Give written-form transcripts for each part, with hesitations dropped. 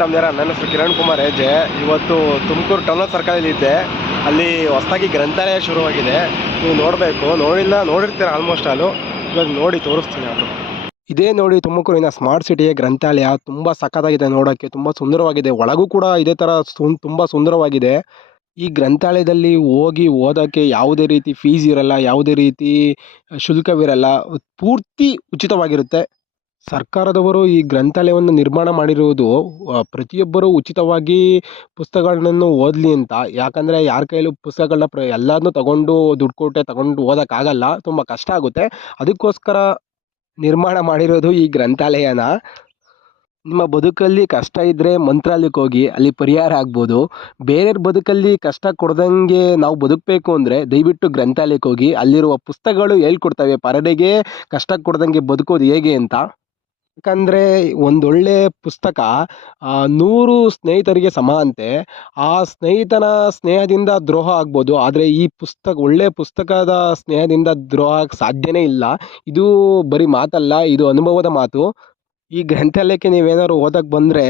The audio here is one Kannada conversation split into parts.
ನಮ್ದೇರ ನನ್ನ ಹೆಸರು ಕಿರಣ್ ಕುಮಾರ್ ಹೆಜೆ. ಇವತ್ತು ತುಮಕೂರು ಟೌನ್ ಸರ್ಕಲಲ್ಲಿ ಇದ್ದೆ. ಅಲ್ಲಿ ಹೊಸದಾಗಿ ಗ್ರಂಥಾಲಯ ಶುರುವಾಗಿದೆ. ನೀವು ನೋಡಬೇಕು, ನೋಡಿರ್ತೀರ ಆಲ್ಮೋಸ್ಟ್ ಆಲು. ಇವಾಗ ನೋಡಿ ತೋರಿಸ್ತೀನಿ ಅದು. ಇದೇ ನೋಡಿ ತುಮಕೂರಿನ ಸ್ಮಾರ್ಟ್ ಸಿಟಿಯ ಗ್ರಂಥಾಲಯ. ತುಂಬ ಸಖತ್ತಾಗಿದೆ, ನೋಡೋಕ್ಕೆ ತುಂಬ ಸುಂದರವಾಗಿದೆ. ಒಳಗೂ ಕೂಡ ಇದೇ ಥರ ತುಂಬ ಸುಂದರವಾಗಿದೆ. ಈ ಗ್ರಂಥಾಲಯದಲ್ಲಿ ಹೋಗಿ ಓದೋಕ್ಕೆ ಯಾವುದೇ ರೀತಿ ಫೀಸ್ ಇರಲ್ಲ, ಯಾವುದೇ ರೀತಿ ಶುಲ್ಕವಿರಲ್ಲ, ಪೂರ್ತಿ ಉಚಿತವಾಗಿರುತ್ತೆ. ಸರ್ಕಾರದವರು ಈ ಗ್ರಂಥಾಲಯವನ್ನು ನಿರ್ಮಾಣ ಮಾಡಿರುವುದು ಪ್ರತಿಯೊಬ್ಬರೂ ಉಚಿತವಾಗಿ ಪುಸ್ತಕಗಳನ್ನು ಓದಲಿ ಅಂತ. ಯಾಕಂದರೆ ಯಾರ ಕೈಯಲ್ಲೂ ಪುಸ್ತಕಗಳನ್ನ ಎಲ್ಲದನ್ನೂ ತಗೊಂಡು ದುಡ್ಡು ಕೊಟ್ಟೆ ತಗೊಂಡು ಓದೋಕ್ಕಾಗಲ್ಲ, ತುಂಬ ಕಷ್ಟ ಆಗುತ್ತೆ. ಅದಕ್ಕೋಸ್ಕರ ನಿರ್ಮಾಣ ಮಾಡಿರೋದು ಈ ಗ್ರಂಥಾಲಯನ. ನಿಮ್ಮ ಬದುಕಲ್ಲಿ ಕಷ್ಟ ಇದ್ದರೆ ಮಂತ್ರಾಲಯಕ್ಕೆ ಹೋಗಿ, ಅಲ್ಲಿ ಪರಿಹಾರ ಆಗ್ಬೋದು. ಬೇರೆಯವ್ರ ಬದುಕಲ್ಲಿ ಕಷ್ಟ ಕೊಡ್ದಂಗೆ ನಾವು ಬದುಕಬೇಕು ಅಂದರೆ ದಯವಿಟ್ಟು ಗ್ರಂಥಾಲಯಕ್ಕೆ ಹೋಗಿ. ಅಲ್ಲಿರುವ ಪುಸ್ತಕಗಳು ಹೇಳ್ಕೊಡ್ತವೆ ಪರಡೆಗೆ ಕಷ್ಟ ಕೊಡ್ದಂಗೆ ಬದುಕೋದು ಹೇಗೆ ಅಂತ. ಯಾಕಂದರೆ ಒಂದೊಳ್ಳೆ ಪುಸ್ತಕ 100 ಸ್ನೇಹಿತರಿಗೆ ಸಮ ಅಂತೆ. ಆ ಸ್ನೇಹಿತನ ಸ್ನೇಹದಿಂದ ದ್ರೋಹ ಆಗ್ಬೋದು, ಆದರೆ ಈ ಒಳ್ಳೆಯ ಪುಸ್ತಕದ ಸ್ನೇಹದಿಂದ ದ್ರೋಹ ಆಗಕ್ಕೆ ಸಾಧ್ಯನೇ ಇಲ್ಲ. ಇದು ಬರೀ ಮಾತಲ್ಲ, ಇದು ಅನುಭವದ ಮಾತು. ಈ ಗ್ರಂಥಾಲಯಕ್ಕೆ ನೀವೇನಾದ್ರು ಓದಕ್ಕೆ ಬಂದರೆ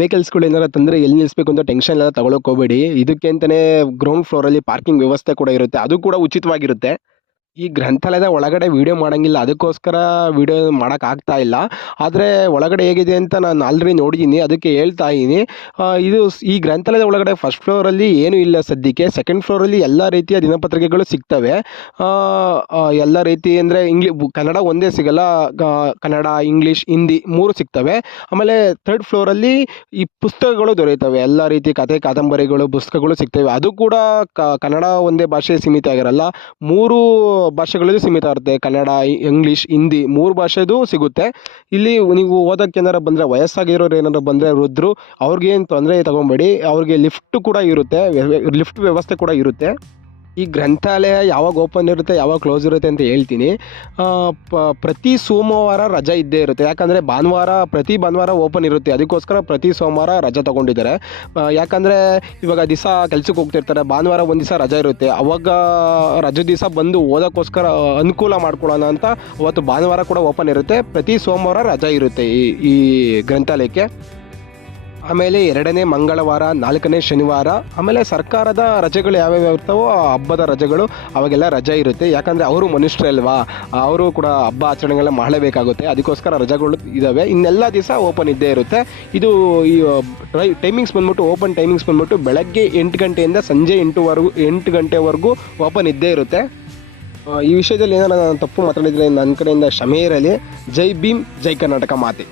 ವೆಹಿಕಲ್ಸ್ಗಳು ಏನಾರು ತಂದರೆ ಎಲ್ಲಿ ನಿಲ್ಲಿಸ್ಬೇಕು ಅಂತ ಟೆನ್ಷನ್ ಎಲ್ಲ ತಗೊಳಕ್ಕೆ ಹೋಗಬೇಡಿ. ಇದಕ್ಕೆ ಅಂತಲೇ ಗ್ರೌಂಡ್ ಫ್ಲೋರಲ್ಲಿ ಪಾರ್ಕಿಂಗ್ ವ್ಯವಸ್ಥೆ ಕೂಡ ಇರುತ್ತೆ, ಅದು ಕೂಡ ಉಚಿತವಾಗಿರುತ್ತೆ. ಈ ಗ್ರಂಥಾಲಯದ ಒಳಗಡೆ ವೀಡಿಯೋ ಮಾಡೋಂಗಿಲ್ಲ, ಅದಕ್ಕೋಸ್ಕರ ವೀಡಿಯೋ ಮಾಡೋಕ್ಕಾಗ್ತಾ ಇಲ್ಲ. ಆದರೆ ಒಳಗಡೆ ಹೇಗಿದೆ ಅಂತ ನಾನು ಆಲ್ರೆಡಿ ನೋಡಿದ್ದೀನಿ, ಅದಕ್ಕೆ ಹೇಳ್ತಾ ಇದ್ದೀನಿ. ಈ ಗ್ರಂಥಾಲಯದ ಒಳಗಡೆ ಫಸ್ಟ್ ಫ್ಲೋರಲ್ಲಿ ಏನೂ ಇಲ್ಲ ಸದ್ಯಕ್ಕೆ. ಸೆಕೆಂಡ್ ಫ್ಲೋರಲ್ಲಿ ಎಲ್ಲ ರೀತಿಯ ದಿನಪತ್ರಿಕೆಗಳು ಸಿಗ್ತವೆ. ಎಲ್ಲ ರೀತಿ ಅಂದರೆ ಕನ್ನಡ ಒಂದೇ ಸಿಗಲ್ಲ, ಕನ್ನಡ, ಇಂಗ್ಲೀಷ್, ಹಿಂದಿ 3 ಸಿಗ್ತವೆ. ಆಮೇಲೆ ಥರ್ಡ್ ಫ್ಲೋರಲ್ಲಿ ಈ ಪುಸ್ತಕಗಳು ದೊರೆಯುತ್ತವೆ. ಎಲ್ಲ ರೀತಿ ಕಥೆ, ಕಾದಂಬರಿಗಳು, ಪುಸ್ತಕಗಳು ಸಿಗ್ತವೆ. ಅದು ಕೂಡ ಕನ್ನಡ ಒಂದೇ ಭಾಷೆ ಸೀಮಿತ ಆಗಿರಲ್ಲ, 3 ಭಾಷೆಗಳಲ್ಲಿ ಸೀಮಿತ ಇರುತ್ತೆ. ಕನ್ನಡ, ಇಂಗ್ಲೀಷ್, ಹಿಂದಿ 3 ಭಾಷೆದು ಸಿಗುತ್ತೆ. ಇಲ್ಲಿ ನೀವು ಓದೋಕ್ಕೆ ಏನಾರು ಬಂದರೆ, ವಯಸ್ಸಾಗಿರೋರು ಏನಾರು ಬಂದರೆ, ವೃದ್ಧರು, ಅವ್ರಿಗೇನು ತೊಂದರೆ ತಗೊಬೇಡಿ. ಅವ್ರಿಗೆ ಲಿಫ್ಟ್ ಕೂಡ ಇರುತ್ತೆ, ಲಿಫ್ಟ್ ವ್ಯವಸ್ಥೆ ಕೂಡ ಇರುತ್ತೆ. ಈ ಗ್ರಂಥಾಲಯ ಯಾವಾಗ ಓಪನ್ ಇರುತ್ತೆ, ಯಾವಾಗ ಕ್ಲೋಸ್ ಇರುತ್ತೆ ಅಂತ ಹೇಳ್ತೀನಿ. ಪ್ರತಿ ಸೋಮವಾರ ರಜೆ ಇದ್ದೇ ಇರುತ್ತೆ. ಯಾಕಂದರೆ ಪ್ರತಿ ಭಾನುವಾರ ಓಪನ್ ಇರುತ್ತೆ, ಅದಕ್ಕೋಸ್ಕರ ಪ್ರತಿ ಸೋಮವಾರ ರಜೆ ತೊಗೊಂಡಿದ್ದಾರೆ. ಯಾಕಂದರೆ ಇವಾಗ ದಿವಸ ಕೆಲ್ಸಕ್ಕೆ ಹೋಗ್ತಿರ್ತಾರೆ, ಭಾನುವಾರ ಒಂದು ದಿವಸ ರಜೆ ಇರುತ್ತೆ. ಅವಾಗ ರಜೆ ದಿವಸ ಬಂದು ಓದೋಕ್ಕೋಸ್ಕರ ಅನುಕೂಲ ಮಾಡ್ಕೊಳ್ಳೋಣ ಅಂತ ಅವತ್ತು ಭಾನುವಾರ ಕೂಡ ಓಪನ್ ಇರುತ್ತೆ. ಪ್ರತಿ ಸೋಮವಾರ ರಜೆ ಇರುತ್ತೆ ಈ ಗ್ರಂಥಾಲಯಕ್ಕೆ. ಆಮೇಲೆ 2ನೇ ಮಂಗಳವಾರ, 4ನೇ ಶನಿವಾರ, ಆಮೇಲೆ ಸರ್ಕಾರದ ರಜೆಗಳು ಯಾವ್ಯಾವ ಇರ್ತಾವೋ ಆ ಹಬ್ಬದ ರಜೆಗಳು ಅವಾಗೆಲ್ಲ ರಜೆ ಇರುತ್ತೆ. ಯಾಕಂದರೆ ಅವರು ಮನುಷ್ಯರೇ ಅಲ್ವಾ, ಅವರು ಕೂಡ ಹಬ್ಬ ಆಚರಣೆಗಳನ್ನ ಮಾಡಲೇಬೇಕಾಗುತ್ತೆ, ಅದಕ್ಕೋಸ್ಕರ ರಜೆಗಳು ಇದ್ದಾವೆ. ಇನ್ನೆಲ್ಲ ದಿವಸ ಓಪನ್ ಇದ್ದೇ ಇರುತ್ತೆ. ಇದು ಈ ಟೈಮಿಂಗ್ಸ್ ಬಂದ್ಬಿಟ್ಟು, ಓಪನ್ ಟೈಮಿಂಗ್ಸ್ ಬಂದ್ಬಿಟ್ಟು ಬೆಳಗ್ಗೆ 8 ಗಂಟೆಯಿಂದ ಸಂಜೆ 8 ಗಂಟೆವರೆಗೂ ಓಪನ್ ಇದ್ದೇ ಇರುತ್ತೆ. ಈ ವಿಷಯದಲ್ಲಿ ಏನಾರ ನಾನು ತಪ್ಪು ಮಾತಾಡಿದರೆ ನನ್ನ ಕಡೆಯಿಂದ ಕ್ಷಮೆ ಇರಲಿ. ಜೈ ಭೀಮ್, ಜೈ ಕರ್ನಾಟಕ ಮಾತೆ.